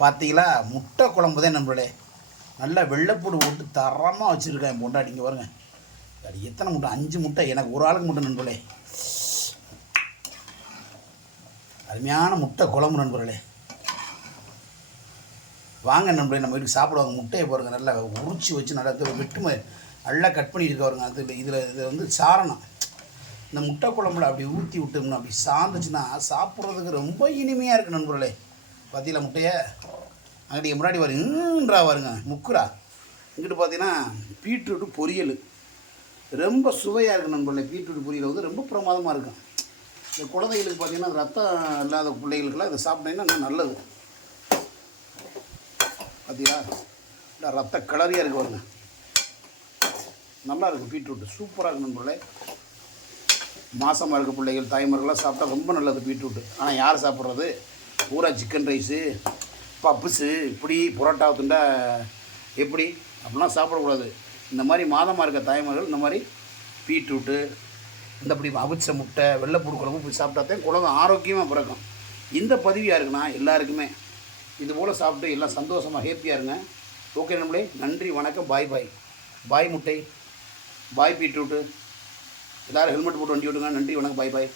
பார்த்தீங்களா, முட்டை குழம்பு தான் நண்பர்களே. நல்லா வெள்ளைப்பூடு போட்டு தரமாக வச்சுருக்கேன் என் பொண்டாட்டிங்க பாருங்க. அது எத்தனை முட்டை? 5 முட்டை, எனக்கு ஒரு ஆளுக்கு முட்டை நண்பர்களே. அருமையான முட்டை குழம்பு நண்பர்களே. வாங்க நண்பர்களே, நம்ம வீட்டுக்கு சாப்பிடுவாங்க. முட்டையை பாருங்கள், நல்லா உரிச்சி வச்சு நல்லா வெட்டுமை நல்லா கட் பண்ணிட்டு பாருங்க. அது இதில் வந்து சாரணம் இந்த முட்டை குழம்புல அப்படி ஊற்றி விட்டோம்னா அப்படி சாந்துச்சுன்னா சாப்பிட்றதுக்கு ரொம்ப இனிமையாக இருக்குது நண்பர்களே. பார்த்தீங்களா முட்டையை? அங்கிட்டு முன்னாடி வருங்கன்றா வருங்க முக்குரா. இங்கிட்டு பார்த்தீங்கன்னா பீட்ரூட்டு பொரியல் ரொம்ப சுவையாக இருக்குது நண்பர்களே. பீட்ரூட் பொரியல் வந்து ரொம்ப பிரமாதமாக இருக்கும். இந்த குழந்தைகளுக்கு பார்த்தீங்கன்னா ரத்தம் இல்லாத பிள்ளைகளுக்கெல்லாம் இதை சாப்பிட்டீங்கன்னா இன்னும் நல்லது. பார்த்தீங்களா, இல்லை ரத்த கலரியாக இருக்குது பாருங்க. நல்லா இருக்குது பீட்ரூட்டு, சூப்பராக இருக்குது நண்பர்களே. மாசமாக இருக்க பிள்ளைகள் தாய்மார்கள்லாம் சாப்பிட்டா ரொம்ப நல்லது பீட்ரூட்டு. ஆனால் யார் சாப்பிட்றது? பூரா சிக்கன் ரைஸு, பப்புஸு, இப்படி புரோட்டா துண்டா எப்படி அப்படிலாம் சாப்பிடக்கூடாது. இந்த மாதிரி மாதமாக இருக்க தாய்மார்கள் இந்த மாதிரி பீட்ரூட்டு, இந்த இப்படி அவிச்ச முட்டை, வெள்ளைப்பூடு குழம்பு இப்படி சாப்பிட்டாதான் குழந்தை ஆரோக்கியமாக பிறக்கும். இந்த பதிவு யாருக்குன்னா எல்லாருக்குமே இது போல் சாப்பிட்டு எல்லாம் சந்தோஷமாக ஹேப்பியாக இருங்க. ஓகே நம்மளே, நன்றி, வணக்கம், பாய் பாய். பாய் முட்டை, பாய் பீட்ரூட்டு. எல்லோரும் ஹெல்மெட் போட்டு வண்டி விட்டுங்க. நன்றி, வணக்கம், பாய் பாய்.